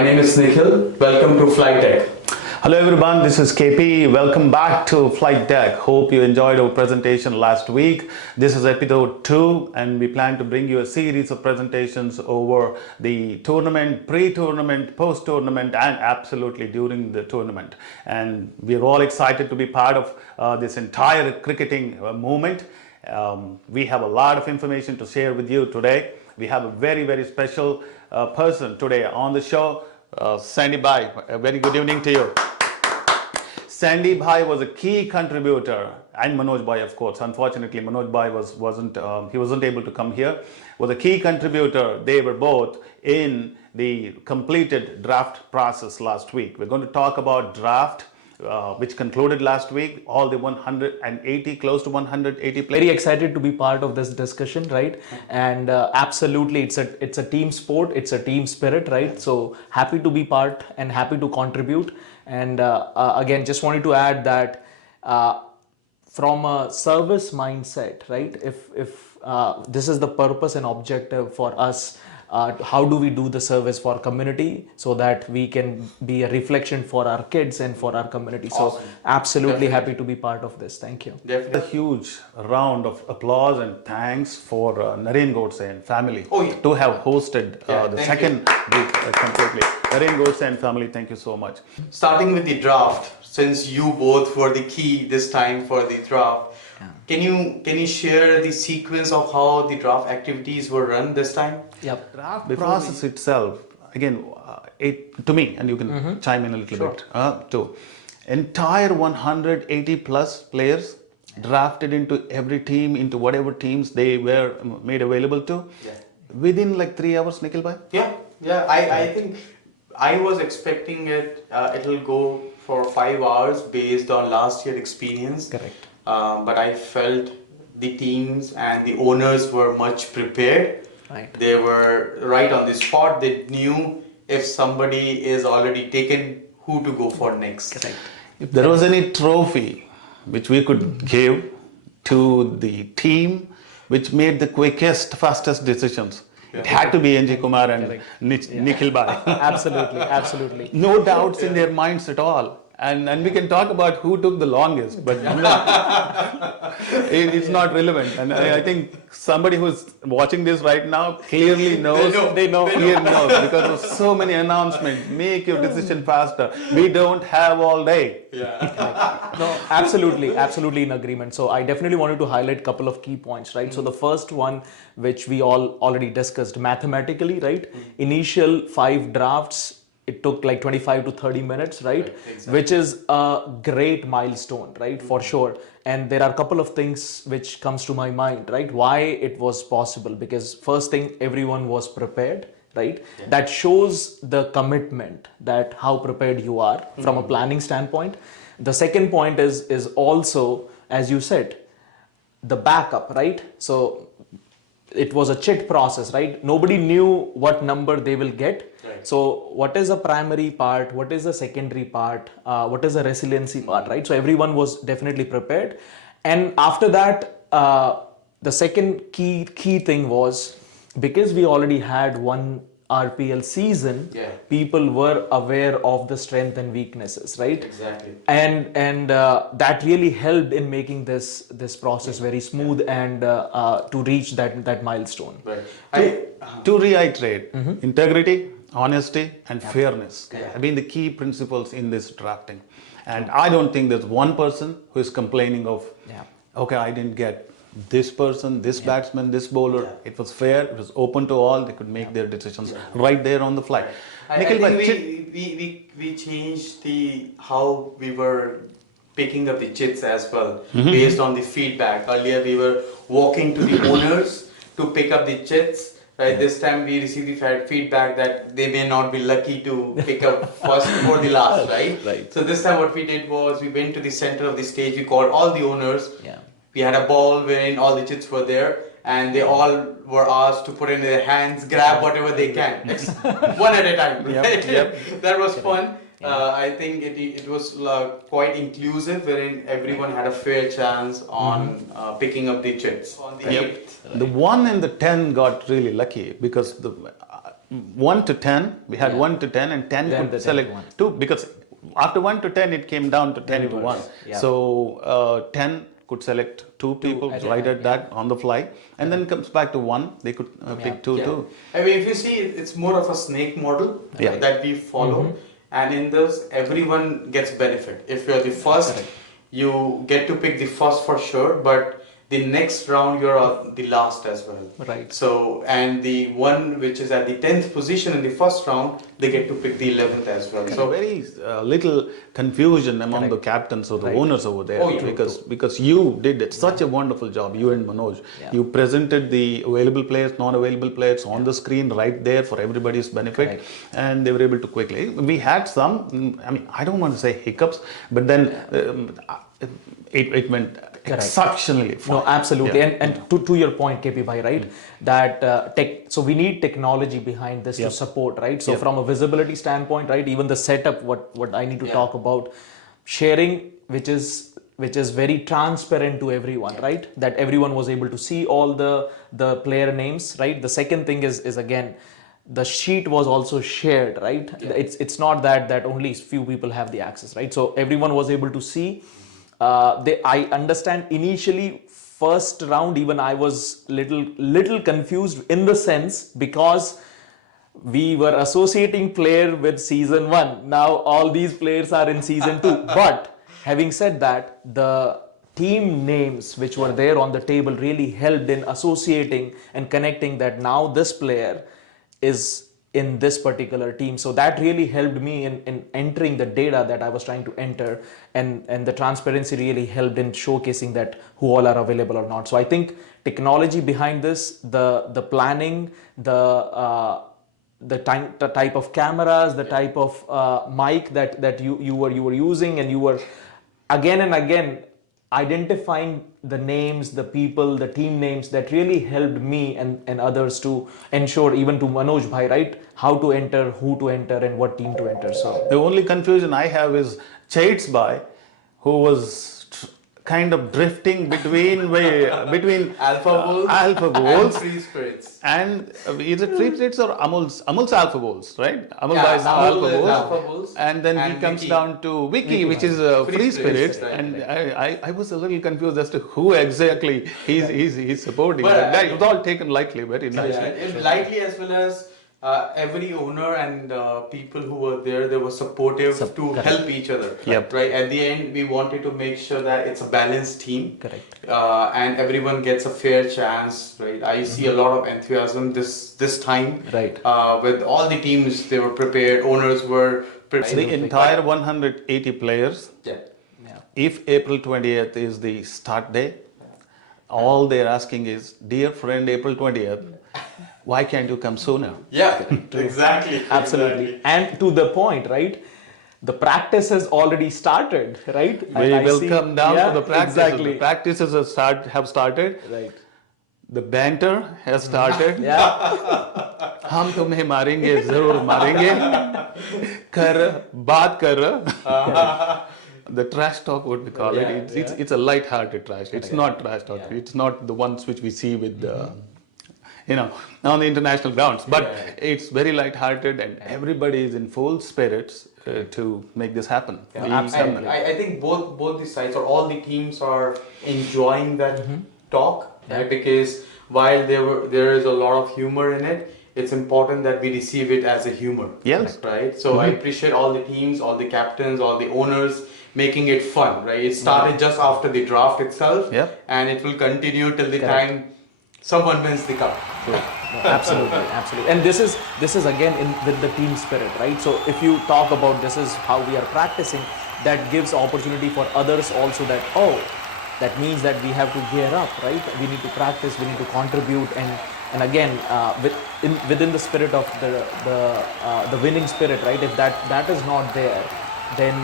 My name is Nikhil. Welcome to Flight Deck. Hello everyone, this is KP. Welcome back to Flight Deck. Hope you enjoyed our presentation last week. This is episode 2 and we plan to bring you a series of presentations over the tournament, pre-tournament, post-tournament and absolutely during the tournament. And we're all excited to be part of this entire cricketing movement. We have a lot of information to share with you today. We have a very special person today on the show. Sandy Bhai, a very good evening to you. Sandy Bhai was a key contributor, and Manoj Bhai, of course. Unfortunately, Manoj Bhai wasn't able to come here. Was a key contributor. They were both in the completed draft process last week. We're going to talk about draft, which concluded last week. All the 180, close to 180 players. Very excited to be part of this discussion, right? And absolutely, it's a team sport. It's a team spirit, right? So happy to be part and happy to contribute. And again, just wanted to add that from a service mindset, right? If this is the purpose and objective for us. How do we do the service for community so that we can be a reflection for our kids and for our community. Awesome. So absolutely happy to be part of this. Thank you. Definitely. A huge round of applause and thanks for Naren Godse and family to have hosted the second week completely. Naren Godse and family, thank you so much. Starting with the draft, since you both were the key this time for the draft, can you share the sequence of how the draft activities were run this time? Yep. Draft process itself, again, to me, and you can chime in a little bit, too. Entire 180 plus players drafted into every team, into whatever teams they were made available to, within like 3 hours, Nikhil bhai? Yeah. I think I was expecting it'll go for 5 hours based on last year's experience. Correct. But I felt the teams and the owners were much prepared. Right. They were right on the spot. They knew if somebody is already taken, who to go for next. Correct. If there was any trophy which we could give to the team which made the quickest, fastest decisions, it had to be NG Kumar and Nikhil bhai. Absolutely. No doubts in their minds at all. And we can talk about who took the longest, but it's not relevant. And I think somebody who's watching this right now clearly knows. They know. Clearly knows because of so many announcements. Make your decision faster. We don't have all day. No, absolutely in agreement. So I definitely wanted to highlight a couple of key points, right? So the first one, which we all already discussed mathematically, right? Initial 5 drafts, it took like 25 to 30 minutes, right? Exactly. Which is a great milestone, right? For sure. And there are a couple of things which comes to my mind, right? Why it was possible? Because first thing, everyone was prepared, right? That shows the commitment, that how prepared you are from a planning standpoint. The second point is also, as you said, the backup, right? So it was a chit process, right? Nobody knew what number they will get. Right. So what is the primary part? What is the secondary part? What is the resiliency part, right? So everyone was definitely prepared. And after that, the second key thing was, because we already had one RPL season, people were aware of the strength and weaknesses, right? Exactly. And that really helped in making this process very smooth and to reach that milestone. Right. To reiterate, integrity, honesty, and fairness have been the key principles in this drafting. And I don't think there's one person who is complaining of, okay, I didn't get this person, this batsman, this bowler. It was fair, it was open to all, they could make their decisions right there on the fly. I think we changed how we were picking up the chits as well, based on the feedback. Earlier we were walking to the owners to pick up the chits. Right, this time we received the feedback that they may not be lucky to pick up first or the last, right? So this time what we did was we went to the center of the stage, we called all the owners. We had a ball wherein all the chits were there and they all were asked to put in their hands, grab whatever they can. One at a time. That was fun. I think it was quite inclusive, wherein everyone had a fair chance on picking up the chits. On the 8th. The 1 and the 10 got really lucky because 1 to 10. We had 1 to 10, and 10 Then could the 10 select to 1. 2, because after 1 to 10 it came down to 10 to 1. Reverse, yeah. So 10 could select 2 people at a right time, at that on the fly, and then comes back to 1. They could pick 2 Yeah. too. I mean, if you see, it's more of a snake model Yeah. that we follow, and in this, everyone gets benefit. If you're the first, Correct. you get to pick the first for sure, but the next round you're the last as well. Right. So, and the one which is at the 10th position in the first round, they get to pick the 11th as well. So So, very little confusion among the captains or the Right. owners over there, Oh, yeah. because you did such a wonderful job, you and Manoj. Yeah. You presented the available players, non-available players on the screen right there for everybody's benefit, Correct. and they were able to quickly. We had some, I mean, I don't want to say hiccups, but then it went exceptionally fine. No, absolutely. Yeah. And to your point, KP bhai, right? That so we need technology behind this to support, right? So from a visibility standpoint, right? Even the setup, what I need to talk about, sharing, which is very transparent to everyone, right? That everyone was able to see all the player names, right? The second thing is again, the sheet was also shared, right? It's not that only few people have the access, right? So everyone was able to see. I understand initially first round even I was little confused in the sense because we were associating player with season 1. Now all these players are in season 2. But having said that, the team names which were there on the table really helped in associating and connecting that now this player is in this particular team. So that really helped me in entering the data that I was trying to enter, and the transparency really helped in showcasing that who all are available or not. So I think technology behind this, the planning, the type of cameras, the type of mic that you were using, and you were again and again identifying the names, the people, the team names, that really helped me and others to ensure, even to Manoj bhai, right, how to enter, who to enter, and what team to enter. So The only confusion I have is Chait's Bhai, who was kind of drifting between Alpha Bulls Alpha Bulls and Free Spirits. and is it Free Spirits or Amul's Alpha Bulls, right? Amul Yeah, Bhai's Amul Alpha is Bulls. Alpha Bulls, And then he and comes Vicky. down to Vicky, which is Free Spirits, right, and I was a little confused as to who exactly he's supporting. But, That was all taken lightly, very nicely. And lightly, as well as every owner and people who were there, they were supportive to help each other. Yep. Right. At the end, we wanted to make sure that it's a balanced team. correct. And everyone gets a fair chance. Right. I see a lot of enthusiasm this time. Right. With all the teams, they were prepared. Owners were prepared. The entire 180 players, Yeah. if April 20th is the start day, all they're asking is, dear friend, April 20th, why can't you come sooner? Yeah. Exactly. Absolutely. Exactly. And to the point, right? The practice has already started, right? We And I will see- come down yeah, to the practices. Exactly. The practices have started. Right. The banter has started. Yeah. हम तुम्हें मारेंगे जरूर मारेंगे कर बात कर the trash talk, what we call it, it's a light-hearted trash. It's not trash talk. It's not the ones which we see with on the international grounds, but it's very light-hearted, and everybody is in full spirits to make this happen. And I think both the sides or all the teams are enjoying that talk, right? Because while there is a lot of humor in it, it's important that we receive it as a humor. Yes. Right. So I appreciate all the teams, all the captains, all the owners making it fun. Right. It started just after the draft itself, and it will continue till the time someone wins the cup. No, absolutely, absolutely. And this is again with the team spirit, right? So if you talk about this is how we are practicing, that gives opportunity for others also that means that we have to gear up, right? We need to practice, we need to contribute, and again within the spirit of the winning spirit, right? If that is not there, then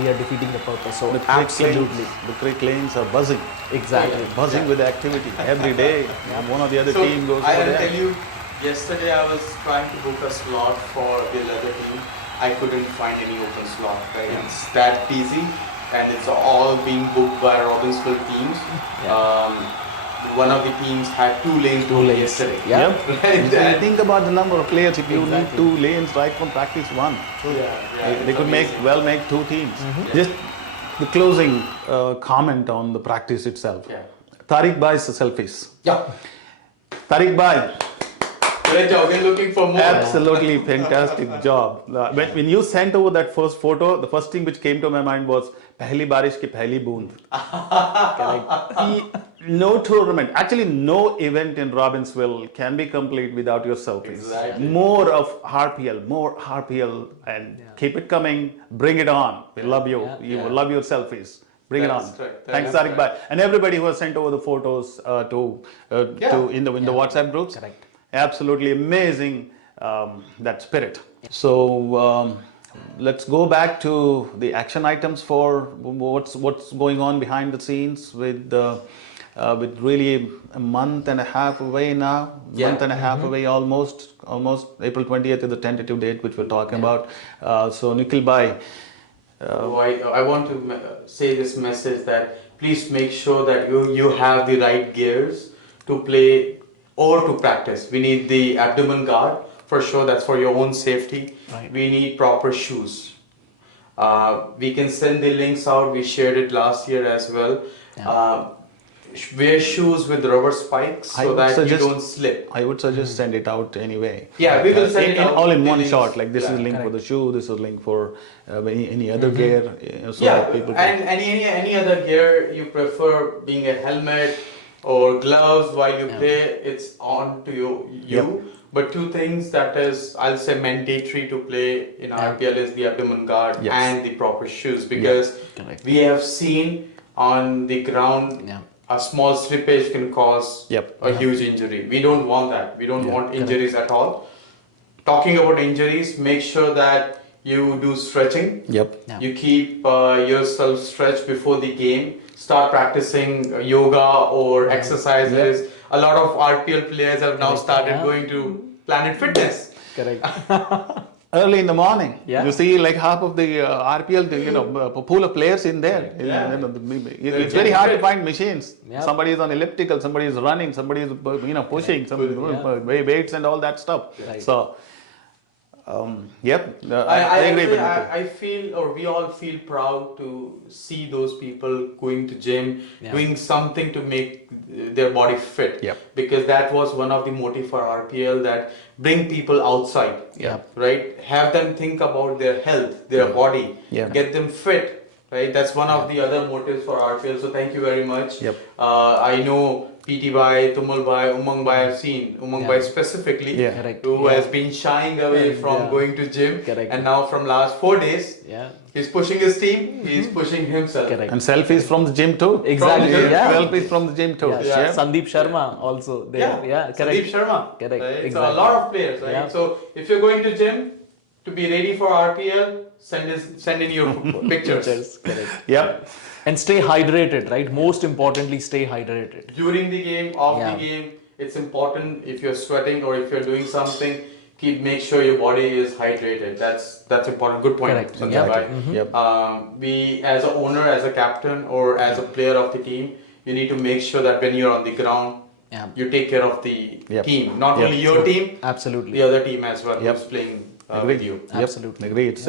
we are defeating the purpose. So absolutely, the cricket lanes are buzzing. exactly. Buzzing with activity every day. One or the other So team goes I over will there. tell you, yesterday I was trying to book a slot for the other team. I couldn't find any open slot. Right? It's that busy, and it's all being booked by Robbinsville teams. one of the teams had 2 lanes Two lanes. yesterday. Yeah. Yep. Right. And think about the number of players. If you need Exactly. 2 lanes right from practice 1, they It's could amazing. make 2 teams. Yeah. Just the closing comment on the practice itself. Yeah. Tariq Bhai's selfies. Yeah. Tariq Bhai, Great job. We're looking for more. absolutely fantastic job. When you sent over that first photo, the first thing which came to my mind was "Pehli barish ki pehli boond." No tournament, actually no event in Robbinsville can be complete without your selfies. Exactly. More RPL, and keep it coming. Bring it on. We love you. You love your selfies. Bring That's it on. correct. Thanks, That's Tariq Bhai, and everybody who has sent over the photos to in the WhatsApp groups. Correct. Absolutely amazing, that spirit. So let's go back to the action items for what's going on behind the scenes with really a month and a half away now. Yeah. Month and a half away, almost April 20th is the tentative date which we're talking about. So Nikhil Bhai, I want to say this message that please make sure that you have the right gears to play or to practice. We need the abdomen guard for sure. That's for your own safety. Right. We need proper shoes. We can send the links out. We shared it last year as well. Wear shoes with rubber spikes so that you don't slip. I would suggest send it out anyway. Yeah, we will send it out all in the one links. shot. Like this is Yeah. link for the shoe. This is link for any other gear. So Yeah, that people can, and any other gear you prefer, being a helmet or gloves while you play, it's on to you. Yep. But 2 things that is, I'll say, mandatory to play in RPL is the abdomen guard Yes. and the proper shoes, because Correct. we have seen on the ground a small slippage can cause a huge injury. We don't want that. We don't want injuries at all. Talking about injuries, make sure that you do stretching. Yep. Yeah. You keep yourself stretched before the game. Start practicing yoga or exercises. A lot of RPL players have now started going to Planet Fitness. Correct. Early in the morning, Yeah. you see like half of the RPL, pool of players in there. Yeah. It's very hard to find machines. Yeah. Somebody is on elliptical, somebody is running, somebody is pushing, some weights and all that stuff. Right. So, yep, I agree with you. I feel, or we all feel proud to see those people going to gym, doing something to make their body fit. Yep. Because that was one of the motive for RPL, that bring people outside. Yep. Right? Have them think about their health, their body, get them fit. Right? That's one of the other motives for RPL. So thank you very much. Yep. I know PT Bhai, Tumal Bhai, Umang Bhai, I've seen Umang Bhai specifically, Correct. who has been shying away from going to gym, Correct. and now from last 4 days, Yeah. he's pushing his team, he's pushing himself. Correct. And selfies from the gym too. Exactly. From the gym. Yeah. Selfies from the gym too. Yeah. Sandeep Sharma also there. Yeah. Correct. Sandeep Sharma. Correct. Right? So Exactly. a lot of players, right? Yeah. So if you're going to gym to be ready for RPL, send in your pictures. Correct. Yep. And stay hydrated, right? Most importantly, stay hydrated. During the game, off Yeah. the game, it's important. If you're sweating or if you're doing something, make sure your body is hydrated. That's important. Good point. Correct. Sanjay Yeah. bhai. Yep. We, as an owner, as a captain, or as a player of the team, you need to make sure that when you're on the ground, you take care of the team. Not only your team, Absolutely. the other team as well who's playing with you. Yep. Absolutely. Agree. It's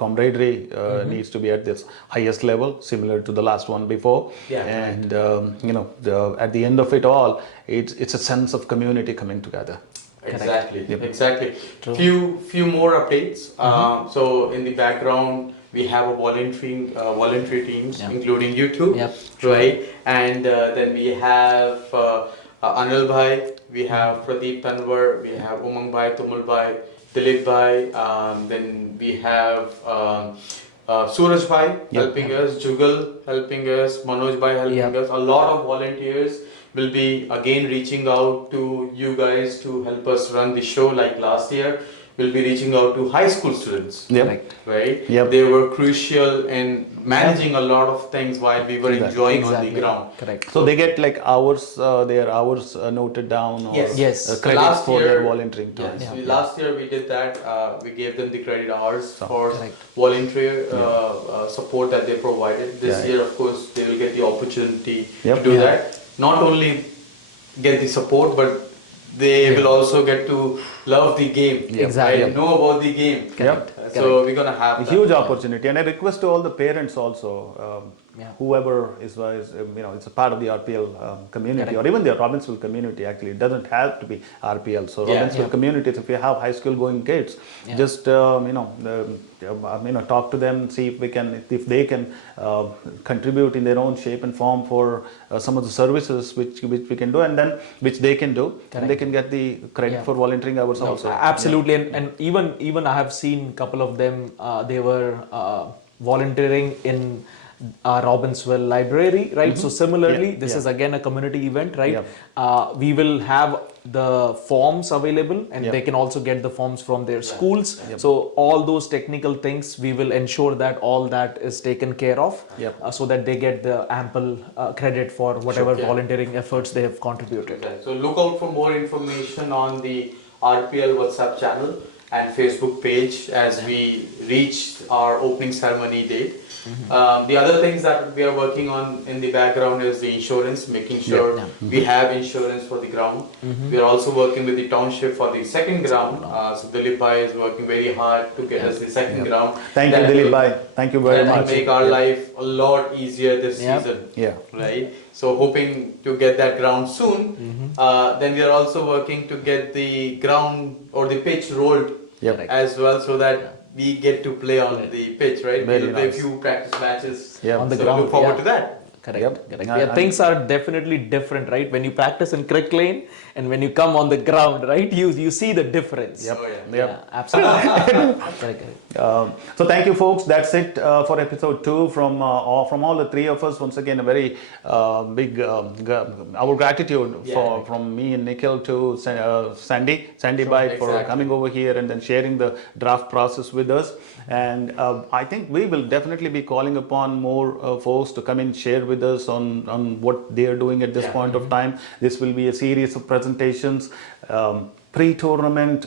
camaraderie needs to be at this highest level, similar to the last one before. Yeah. And at the end of it all, it's a sense of community coming together. Exactly. Yep. Exactly. True. Few more updates. So in the background, we have a voluntary teams, including you two, right? And then we have Anil Bhai, we have Pradeep Tanwar, we have Umang Bhai, Tumal Bhai, Dilip Bhai, then we have Suraj Bhai helping us, Jugal helping us, Manoj Bhai helping us. A lot of volunteers will be again reaching out to you guys to help us run the show like last year. We'll be reaching out to high school students, right? Yep. They were crucial in managing a lot of things while we were enjoying on the ground. Correct. So they get like hours, their hours noted down, or Yes. credits Last for year- their volunteering time. Yes, last year we did that. We gave them the credit hours for Correct. volunteer support that they provided. This Yeah. year, of course, they will get the opportunity Yep. to do that. not only get the support, but they will also get to love the game. Exactly. Right? Know about the game. Yep. So we're gonna have A that. huge opportunity, and I request to all the parents also, Yeah. whoever is it's a part of the RPL community, or even the Robbinsville community. Actually, it doesn't have to be RPL. So Yeah. Robbinsville communities, if you have high school going kids, just talk to them, see if they can contribute in their own shape and form for some of the services which we can do, and then which they can do, and they can get the credit for volunteering hours also. Absolutely, and even I have seen a couple of them. They were volunteering in Robbinsville Library, right? So similarly, this is again a community event, right? We will have the forms available, and they can also get the forms from their schools. So all those technical things, we will ensure that all that is taken care of, so that they get the ample credit for whatever volunteering efforts they have contributed. So look out for more information on the RPL WhatsApp channel and Facebook page as we reach our opening ceremony date. The other things that we are working on in the background is the insurance, making sure we have insurance for the ground. We are also working with the township for the second ground. So Dilip Bhai is working very hard to get us the second ground. Thank you, Dilip Bhai. Thank you very That much. will make our life a lot easier this season. Right? So hoping to get that ground soon. Then we are also working to get the ground or the pitch rolled as well, so that we get to play on the pitch, right? We'll play a few practice matches on the so ground. Look forward to that. Correct. Yeah, things are definitely different, right? When you practice in cricket lane and when you come on the ground, right? You see the difference. Yeah, absolutely. Correct. So thank you, folks. That's it for episode 2 from all the three of us. Once again, a very big our gratitude from me and Nikhil to Sandy Bai for coming over here and then sharing the draft process with us. And I think we will definitely be calling upon more folks to come and share with us on what they are doing at this point of time. This will be a series of presentations, pre-tournament,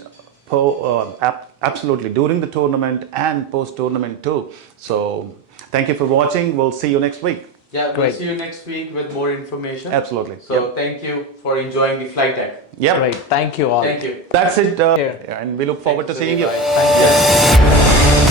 absolutely during the tournament and post-tournament too. So thank you for watching. We'll see you next week. Yeah, we'll see you next week with more information. Absolutely. So thank you for enjoying the flight deck. Yep. Great. Thank you all. Thank you. That's it. And we look forward to seeing you. Thank you.